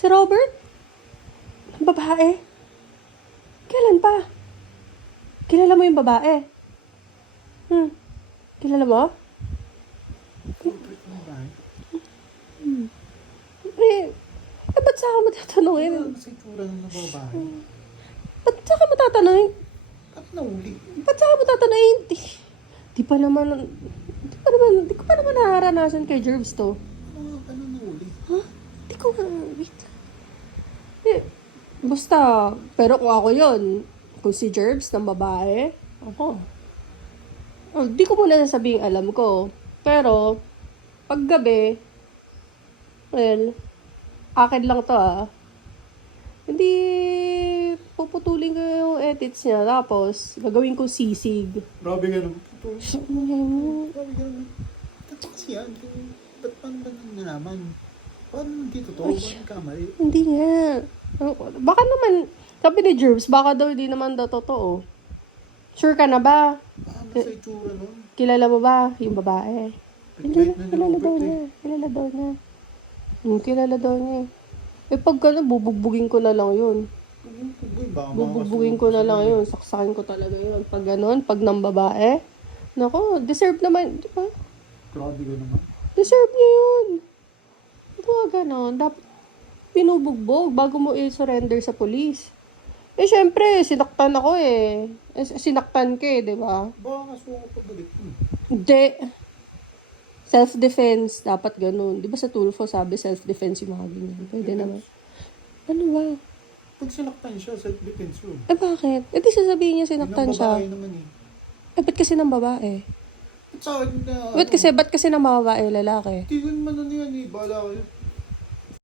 Si Robert? Ang babae? Kailan pa? Kilala mo yung babae? Kilala mo? Robert na ba? Ba't saka mo tatanungin? Ano sa itsura ng babae? Ba't saka mo tatanungin? Ba't nahuli? Ba't saka mo tatanungin? Di pa naman, di ko pa naman naharanasan kay Jervs to. Ano nahuli? Di ko nga, wait lang. Basta, pero kung ako yun, kung si Jervs ng babae, ako. Di ko muna sasabihin alam ko. Pero, pag gabi, well, akin lang to hindi puputulin ko yung edits niya. Tapos, gagawin ko sisig. Grabe ka naman. Grabe ka naman. Ito kasi yan. Ba't paano ba nalaman? Paano hindi totoo? Paano kamali? Hindi nga. Baka naman, sabi ni Jervs, baka daw hindi naman daw totoo. Sure ka na ba? Ano sa itsura nun? Kilala mo ba yung babae? Bait na ni Kilala daw Robert niya. Kilala daw niya. Kilala daw niya. Pag gano'n, bubugbugin ko na lang yun. Bubugbugin ko na lang yun. Saksakin ko talaga yun. Pag gano'n, pag nang babae. Nako, deserve naman. Di ba? Grabe ka naman. Deserve niya yun. Di ba gano'n? Dapat pinubugbog bago mo i-surrender sa police. Syempre, sinaktan ako sinaktan ka di ba? Baka kasuha ko pag Hindi. Self-defense. Dapat ganun. Di ba sa Tulfo sabi self-defense yung mga ganyan? Pwede naman. Ano ba? Pag sinaktan siya, self-defense yun. Bakit? Di sasabihin niya sinaktan siya. Babae naman Ba't kasi ng babae? At sa akin na... Ba't kasi ng babae lalaki? Hindi ko naman ano yan Bahala kayo.